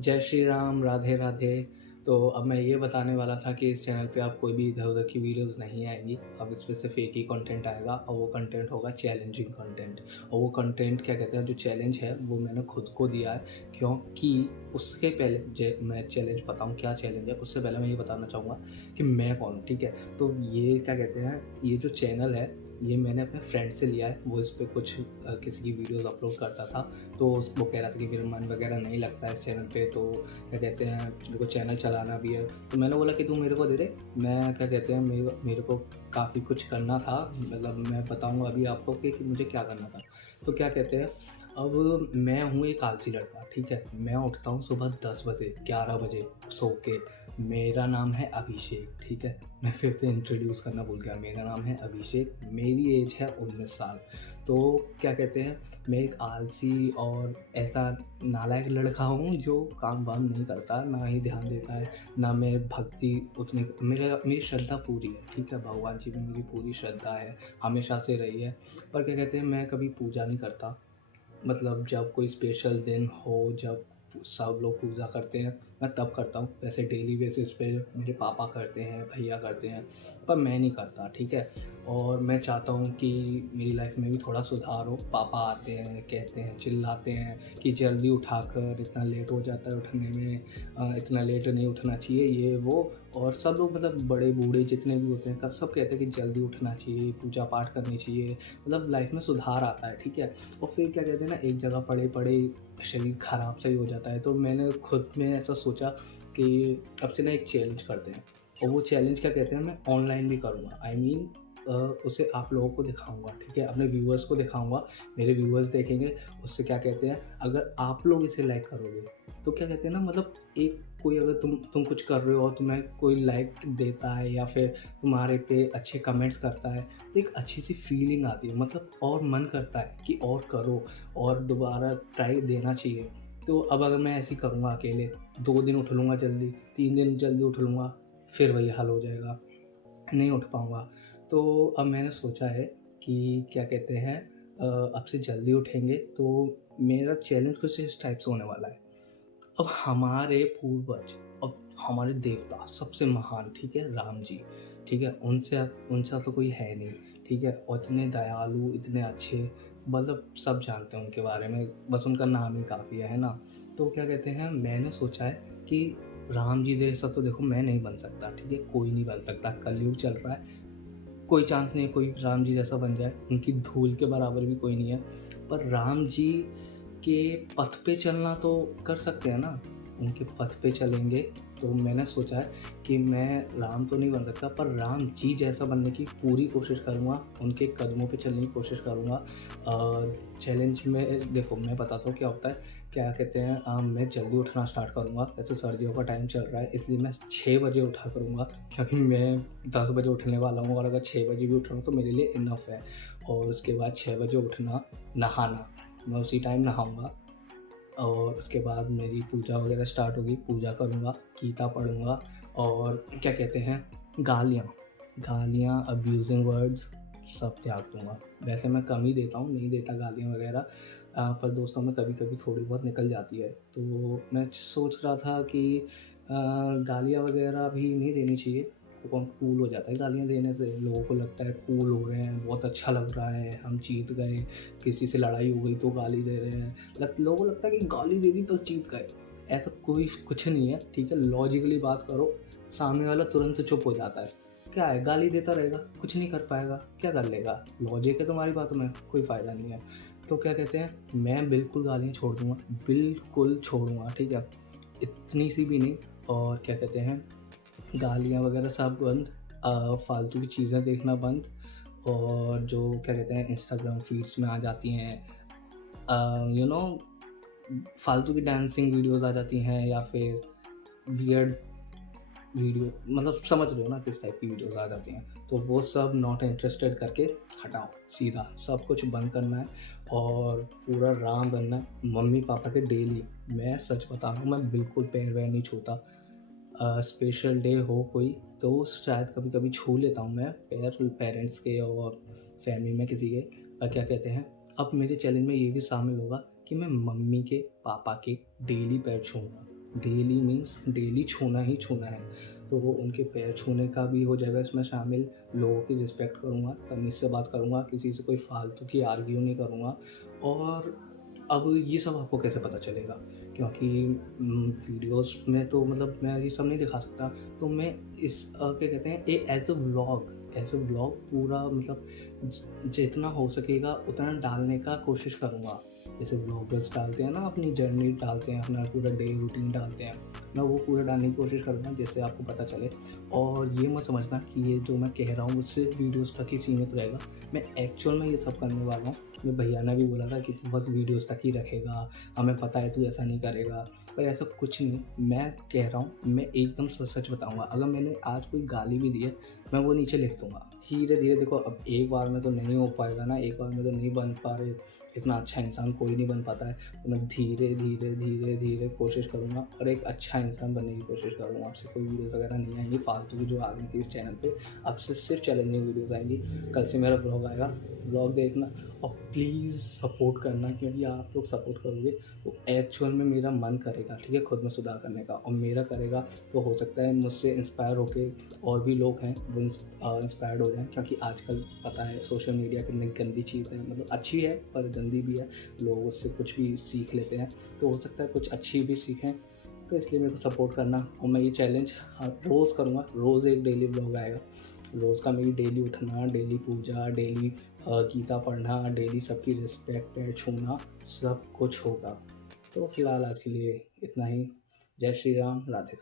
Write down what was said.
जय श्री राम, राधे राधे। तो अब मैं ये बताने वाला था कि इस चैनल पे आप कोई भी इधर-उधर की वीडियोज़ नहीं आएँगी। अब इस पे सिर्फ़ एक ही कंटेंट आएगा और वो कंटेंट होगा चैलेंजिंग कंटेंट। और वो कंटेंट क्या कहते हैं, जो चैलेंज है वो मैंने खुद को दिया है, क्योंकि उसके पहले जे मैं चैलेंज बताऊँ क्या चैलेंज है, उससे पहले मैं ये बताना चाहूँगा कि मैं कौन हूँ, ठीक है? तो ये क्या कहते हैं, ये जो चैनल है, ये मैंने अपने फ्रेंड से लिया है। वो इस पे कुछ किसी की वीडियोज़ अपलोड करता था, तो वो कह रहा था कि मेरा मन वगैरह नहीं लगता है इस चैनल पे, तो क्या कहते हैं, मेरे को चैनल चलाना भी है। तो मैंने बोला कि तू मेरे को दे दे, मैं क्या कहते हैं, मेरे को काफ़ी कुछ करना था, मतलब मैं बताऊँगा अभी आपको कि मुझे क्या करना था। तो क्या कहते हैं, अब मैं हूँ एक आलसी लड़का, ठीक है? मैं उठता हूँ सुबह 10 बजे, 11 बजे सो के। मेरा नाम है अभिषेक, ठीक है? मैं फिर से इंट्रोड्यूस करना भूल गया, मेरा नाम है अभिषेक, मेरी एज है 19 साल। तो क्या कहते हैं, मैं एक आलसी और ऐसा नालायक लड़का हूँ जो काम-वाम नहीं करता, ना ही ध्यान देता है, ना मैं भक्ति उतनी मेरी श्रद्धा पूरी है, ठीक है? भगवान जी में मेरी पूरी श्रद्धा है, हमेशा से रही है। पर क्या कहते हैं, मैं कभी पूजा नहीं करता। मतलब जब कोई स्पेशल दिन हो, जब सब लोग पूजा करते हैं, मैं तब करता हूँ। वैसे डेली बेसिस पे मेरे पापा करते हैं, भैया करते हैं, पर मैं नहीं करता, ठीक है? और मैं चाहता हूँ कि मेरी लाइफ में भी थोड़ा सुधार हो। पापा आते हैं, कहते हैं, चिल्लाते हैं कि जल्दी उठाकर, इतना लेट हो जाता है उठने में, इतना लेट नहीं उठना चाहिए, ये वो। और सब लोग, मतलब बड़े-बूढ़े जितने भी होते हैं, सब कहते हैं कि जल्दी उठना चाहिए, पूजा-पाठ करनी चाहिए, मतलब लाइफ में सुधार आता है, ठीक है? और फिर क्या कहते हैं ना, एक जगह पड़े-पड़े शरीर ख़राब सा ही हो जाता है। तो मैंने खुद में ऐसा सोचा कि अब से ना एक चैलेंज करते हैं, और वो चैलेंज क्या कहते हैं, मैं ऑनलाइन भी करूँगा। आई मीन उसे आप लोगों को दिखाऊँगा, ठीक है? अपने व्यूअर्स को दिखाऊँगा, मेरे व्यूअर्स देखेंगे, उससे क्या कहते हैं, अगर आप लोग इसे लाइक करोगे, तो क्या कहते हैं ना, मतलब एक कोई अगर तुम कुछ कर रहे हो और तुम्हें कोई लाइक देता है या फिर तुम्हारे पे अच्छे कमेंट्स करता है, तो एक अच्छी-सी फीलिंग आती है, मतलब और मन करता है कि और करो और दोबारा ट्राई देना चाहिए। तो अब अगर मैं ऐसे ही करूँगा अकेले, 2 दिन उठ लूँगा जल्दी, 3 दिन जल्दी उठ लूँगा, फिर वही हाल हो जाएगा, नहीं उठ पाऊँगा। तो अब मैंने सोचा है कि क्या कहते हैं, अब से जल्दी उठेंगे, तो मेरा चैलेंज कुछ इस टाइप से होने वाला है। अब हमारे पूर्वज, अब हमारे देवता सबसे महान, ठीक है, राम जी, ठीक है, उनसे उनसा तो कोई है नहीं, ठीक है, और इतने दयालु, इतने अच्छे, मतलब सब जानते हैं उनके बारे में, बस उनका नाम ही काफ़ी है ना? तो क्या कहते हैं, मैंने सोचा है कि राम जी जैसा तो देखो मैं नहीं बन सकता, ठीक है, कोई नहीं बन सकता, कलयुग चल रहा है, कोई चांस नहीं है कोई राम जी जैसा बन जाए, उनकी धूल के बराबर भी कोई नहीं है। पर राम जी के पथ पे चलना तो कर सकते हैं ना, उनके पथ पे चलेंगे। तो मैंने सोचा है कि मैं राम तो नहीं बन सकता, पर राम जी जैसा बनने की पूरी कोशिश करूँगा, उनके कदमों पे चलने की कोशिश करूँगा। चैलेंज में देखो मैं बताता हूँ क्या होता है, क्या कहते हैं, मैं जल्दी उठना स्टार्ट करूँगा, जैसे सर्दियों का टाइम चल रहा है, इसलिए मैं 6 बजे उठा करूँगा, क्योंकि मैं 10 बजे उठने वाला हूँ, और अगर 6 बजे भी उठ रहा हूँ तो मेरे लिए इनफ है। और उसके बाद 6 बजे उठना, नहाना, मैं उसी टाइम नहाऊँगा, और उसके बाद मेरी पूजा वगैरह स्टार्ट होगी, पूजा करूँगा, गीता पढ़ूँगा, और क्या कहते हैं, गालियाँ, अब्यूज़िंग वर्ड्स सब त्याग दूँगा। वैसे मैं कम ही देता हूँ, नहीं देता गालियाँ वगैरह, पर दोस्तों में कभी-कभी थोड़ी बहुत निकल जाती है। तो मैं सोच रहा था कि गालियाँ वगैरह भी नहीं देनी चाहिए, तो कौन कूल हो जाता है गालियाँ देने से, लोगों को लगता है कूल हो रहे हैं, बहुत अच्छा लग रहा है, हम जीत गए, किसी से लड़ाई हो गई तो गाली दे रहे हैं, लोगों को लगता है कि गाली दे दी तो जीत गए। ऐसा कोई कुछ नहीं है, ठीक है? लॉजिकली बात करो, सामने वाला तुरंत चुप हो जाता है। क्या है, गाली देता रहेगा, कुछ नहीं कर पाएगा, क्या कर लेगा? लॉजिक है तुम्हारी बातों में, कोई फ़ायदा नहीं है। तो क्या कहते हैं, मैं बिल्कुल गालियाँ छोड़ दूँगा, बिल्कुल छोड़ूँगा, ठीक है? इतनी सी भी नहीं, और क्या कहते हैं, गालियाँ वगैरह सब बंद, फालतू की चीज़ें देखना बंद, और जो क्या कहते हैं, इंस्टाग्राम फ़ीड्स में आ जाती हैं, यू नो फालतू की डांसिंग वीडियोज़ आ जाती हैं, या फिर वियर्ड वीडियो, मतलब समझ रहे हो ना किस टाइप की वीडियोज़ आ जाती हैं, तो वो सब नॉट इंटरेस्टेड करके हटाओ, सीधा सब कुछ बंद करना है, और पूरा राम बनना है मम्मी-पापा के डेली। मैं सच बता रहा हूँ, मैं बिल्कुल पैर-वैर नहीं छूता। स्पेशल डे हो कोई, तो शायद कभी-कभी छू लेता हूँ मैं पैर पेरेंट्स के और फैमिली में किसी के। क्या कहते हैं, अब मेरे चैलेंज में ये भी शामिल होगा कि मैं मम्मी के, पापा के डेली पैर छूऊँगा। डेली मीन्स डेली छूना ही छूना है। तो वो उनके पैर छूने का भी हो जाएगा इसमें शामिल। लोगों की रिस्पेक्ट करूँगा, तमीज़ से बात करूँगा, किसी से कोई फालतू की आर्ग्यू नहीं करूँगा। और अब ये सब आपको कैसे पता चलेगा? क्योंकि वीडियोज़ में तो मतलब मैं ये सब नहीं दिखा सकता। तो मैं इस क्या कहते हैं, एज़ अ व्लॉग पूरा मतलब जितना हो सकेगा उतना डालने का कोशिश करूँगा। जैसे व्लॉगर्स डालते हैं ना, अपनी जर्नी डालते हैं, अपना पूरा डे रूटीन डालते हैं, मैं वो पूरा डालने की कोशिश करूँगा जिससे आपको पता चले। और ये मत समझना कि ये जो मैं कह रहा हूँ वो सिर्फ़ वीडियोज़ तक ही सीमित रहेगा। मैं एक्चुअल में ये सब करने वाला हूँ। मेरे भैया ने भी बोला था कि तू बस वीडियोज़ तक ही रखेगा, हमें पता है तू ऐसा नहीं करेगा। पर ऐसा कुछ नहीं, मैं कह रहा हूँ, मैं एकदम सच-सच बताऊँगा। अगर मैंने आज कोई गाली भी दी है, मैं वो नीचे लिख दूँगा। धीरे-धीरे देखो, अब एक बार में तो नहीं हो पाएगा ना, एक बार में तो नहीं बन पा रहे, इतना अच्छा इंसान कोई नहीं बन पाता है। तो मैं धीरे-धीरे कोशिश करूँगा और एक अच्छा इंसान बनने की कोशिश करूँगा। आपसे कोई वीडियोज़ वगैरह नहीं आएँगी फालतू की जो आ रही थी इस चैनल पे, अब से सिर्फ़ चैलेंजिंग वीडियोज़ आएँगी। कल से मेरा व्लॉग आएगा, व्लॉग देखना और प्लीज़ सपोर्ट करना, क्योंकि आप लोग सपोर्ट करोगे तो एक्चुअल में मेरा मन करेगा, ठीक है, खुद में सुधार करने का। और मेरा करेगा तो हो सकता है मुझसे इंस्पायर होके और भी लोग हैं वो इंस्पायर्ड हो जाएँ। क्योंकि आजकल पता है सोशल मीडिया कितनी गंदी चीज़ है, मतलब अच्छी है पर गंदी भी है। लोग उससे कुछ भी सीख लेते हैं, तो हो सकता है कुछ अच्छी भी सीखें। तो इसलिए मेरे को सपोर्ट करना। और मैं ये चैलेंज रोज़ करूँगा, रोज़ एक डेली व्लॉग आएगा। रोज़ का मेरी डेली उठना, डेली पूजा, डेली गीता पढ़ना, डेली सबकी रिस्पेक्ट, पैर छूना, सब कुछ होगा। तो फिलहाल आज के लिए इतना ही। जय श्री राम, राधे राधे।